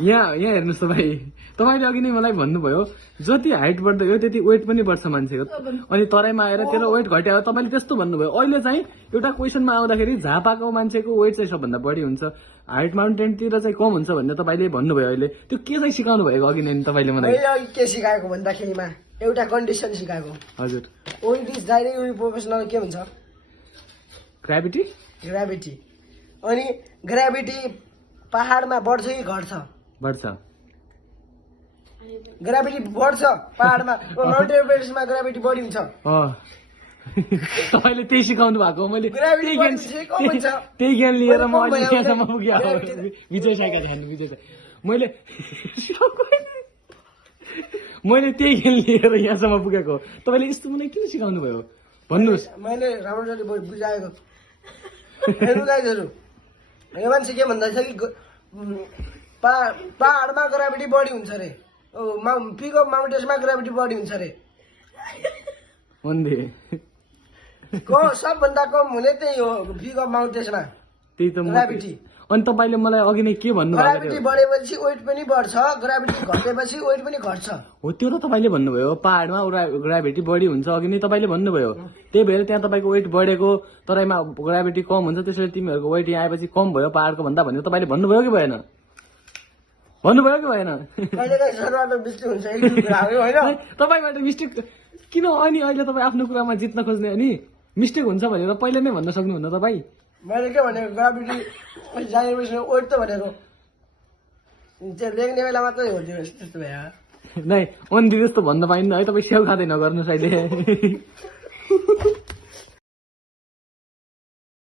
यहाँ हेर्नुहोस् तपाईँले अघि नै मलाई भन्नुभयो जति हाइट बढ्दै त्यति वेट पनि बढ्छ मान्छेको अनि तराईमा आएर तेरो वेट घट्यो तपाईँले त्यस्तो भन्नुभयो अहिले चाहिँ एउटा क्वेसनमा आउँदाखेरि झापाको मान्छेको वेट चाहिँ सबभन्दा बढी हुन्छ हाइट माउन्टेनतिर चाहिँ कम हुन्छ भन्ने तपाईँले भन्नुभयो अहिले त्यो के चाहिँ सिकाउनु भएको अघि नै तपाईँले मलाई के सिकाएको भन्दाखेरिमा एउटा कन्डिसन सिकाएको हजुर वेट इज डाइरेक्ट प्रोफेसनल के हुन्छ ग्राभिटी अनि ग्राभिटी पहाडमा बढ्छ कि घट्छ बढ्छ ग्राभिटी बढ्छ पहाडमा माउन्ट एभरेस्टमा ग्राभिटी बढी हुन्छ तपाईँले त्यही सिकाउनु भएको मैले त्यही ज्ञान लिएर म अहिले यहाँसम्म पुगेँ विजय साईका ध्यान विजय मैले त्यही ज्ञान लिएर यहाँसम्म पुगेको तपाईँले यस्तो मलाई किन सिकाउनु भयो भन्नुहोस् मैले राम्रोसँग बुझाएको हेर्नु गाइजहरू यो मान्छे के भन्दैछ कि पहाडमा ग्राभिटी बढी हुन्छ अरे पिक अफ माउन्टेन्समा ग्राभिटी बढी हुन्छ अरे सबभन्दा कम हुने त्यही हो पिक अफ माउन्टेन्समा त्यही त ग्राभिटी अनि तपाईँले मलाई अघि नै के भन्नु ग्राभिटी बढेपछि वेट पनि बढ्छ ग्राभिटी घटेपछि वेट पनि घट्छ हो त्यो त तपाईँले भन्नुभयो पहाडमा ग्राभिटी बढी हुन्छ अघि नै तपाईँले भन्नुभयो त्यही भएर त्यहाँ तपाईँको वेट बढेको तराईमा ग्राभिटी कम हुन्छ त्यसैले तिमीहरूको वेट यहाँ आएपछि कम भयो पहाडको भन्दा भनेर तपाईँले भन्नुभयो कि भएन तपाईँबाट मिस्टेक किन अनि अहिले तपाईँ आफ्नो कुरामा जित्न खोज्ने अनि मिस्टेक हुन्छ भनेर पहिला नै भन्न सक्नुहुन्न तपाईँ मैले के भनेको ग्राभिटी जानेपछि वेट त भनेको त्यो लेख्ने बेला मात्रै हो त्यस्तो भए नै अन्धी जस्तो भन्न पाइन्न है तपाईँ स्याउ खाँदैन गर्नुहोस् अहिले